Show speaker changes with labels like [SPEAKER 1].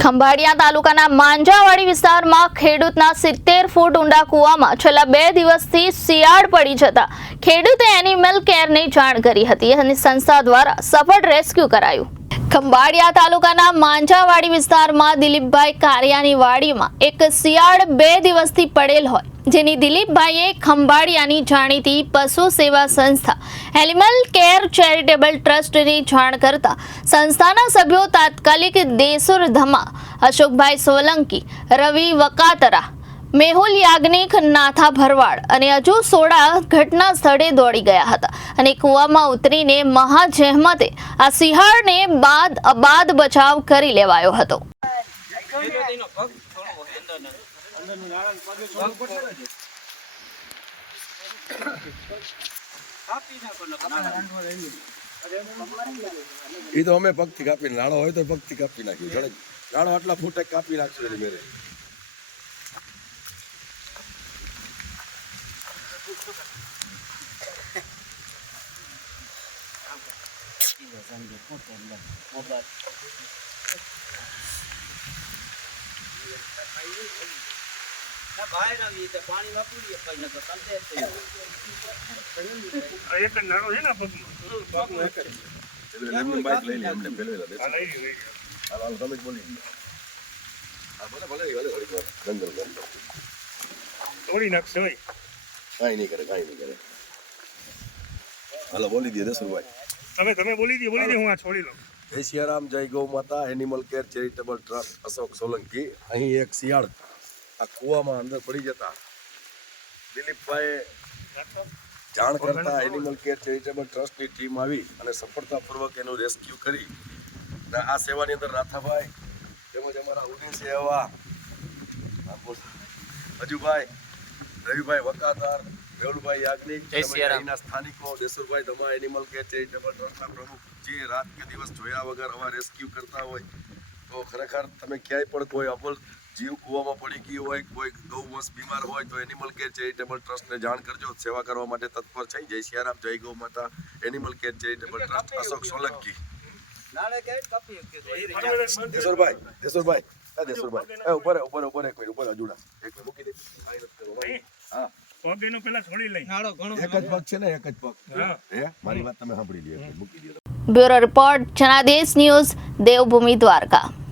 [SPEAKER 1] ખંભાળિયા તાલુકાના માંજાવાડી વિસ્તારમાં ખેડૂતના સિત્તેર ફૂટ ઊંડા કૂવામાં છેલ્લા બે દિવસથી શિયાળ પડી જતા ખેડૂતે એનિમલ કેરને જાણ કરી હતી અને સંસ્થા દ્વારા સફળ રેસ્ક્યુ કરાયું. ખંભાળિયા તાલુકાના માંજાવાડી વિસ્તારમાં દિલીપભાઈ કારિયાની વાડીમાં એક શિયાળ બે દિવસથી પડેલ હોય જેની દિલીપભાઈએ ખંભાળિયાની જાણીતી પશુ સેવા સંસ્થા એનિમલ કેર ચેરિટેબલ ટ્રસ્ટની જાણ કરતા સંસ્થાના સભ્યો તાત્કાલિક દેસુર ધમા, અશોકભાઈ સોલંકી, રવિ વકાતરા, મેહુલ યાજ્ઞિક, નાથા ભરવાડ અને હજુ સોડા ઘટના સ્થળે દોડી ગયા હતા અને કૂવામાં ઉતરીને મહાજહેમતે આ સિંહાળને બાદ અબાદ બચાવ કરી લેવાયો હતો.
[SPEAKER 2] એનો પગ થોડો અંદરનો. કાપી નાખો ને કાપી
[SPEAKER 3] એ તો અમે પગથી કાપી નાળો હોય તો પગથી કાપી નાખ્યું જડે નાળો આટલા ફૂટે કાપી નાખશું એની મેરે
[SPEAKER 2] ના બહાર આવી
[SPEAKER 4] એક નાનો છે ને પગમાં.
[SPEAKER 3] એટલે એમની લઈ લે એમને પેલવેલા બેસો.
[SPEAKER 4] આ લઈ લ્યો, લઈ લ્યો.
[SPEAKER 3] હાલો, હાલો, તમે જ બોલી હા, ભલે, ભલે, ભલે, વાર. જંગલ, જંગલ.
[SPEAKER 4] તોડી નાખશે ભાઈ
[SPEAKER 3] કાંઈ નહીં કરે કાંઈ નહીં કરે હાલો બોલી દે દસુભાઈ
[SPEAKER 4] તમે તમે બોલી દે બોલી દે હું આ છોડી લઉં
[SPEAKER 3] જય સિયારામ, જય ગૌ માતા animal care charitable trust Ashok Solanki. અહીં એક શિયાળ આ કૂવામાં અંદર પડી જતા. દિલીપભાઈ જાણ કરતા એનિમલ કેર ચેરિટેબલ ટ્રસ્ટની ટીમ આવી અને સફળતાપૂર્વક એનું રેસ્ક્યુ કરી. અને આ સેવાની અંદર રાથાભાઈ તેમજ અમારા ઉદય સેવા હજુભાઈ, રવિભાઈ વકાધાર મેહુલભાઈ યાજ્ઞિક. અહીંના સ્થાનિકો દેસુરભાઈ ધમા એનિમલ કેર ચેરિટેબલ ટ્રસ્ટના પ્રમુખ જે રાત કે દિવસ જોયા વગર આવા રેસ્ક્યુ કરતા હોય તો ખરેખર તમે ક્યાંય પણ કોઈ અબોલ જીવ કૂવામાં પડી ગયું હોય કોઈ ગૌવંશ બીમાર હોય તો એનિમલ કેર ચેરિટેબલ ટ્રસ્ટને જાણ કરજો. સેવા કરવા માટે તત્પર છે જય સિયારામ જય ગૌ માતા. Animal care charitable trust Ashok Solanki. દેસુરભાઈ દેસુરભાઈ દેસુરભાઈ ઉપર ઉપર ઉપર એક મિનિટ ઉપર અજુડા એક મિનિટ મૂકી દે. હા.
[SPEAKER 4] પગ પેલા છોડી લઈ.
[SPEAKER 3] એક જ પગ છે ને એક જ પગ
[SPEAKER 4] હે.
[SPEAKER 3] મારી વાત તમે સાંભળી લ્યો. મૂકી દો
[SPEAKER 1] bureau report Janadesh news Devbhoomi Dwarka.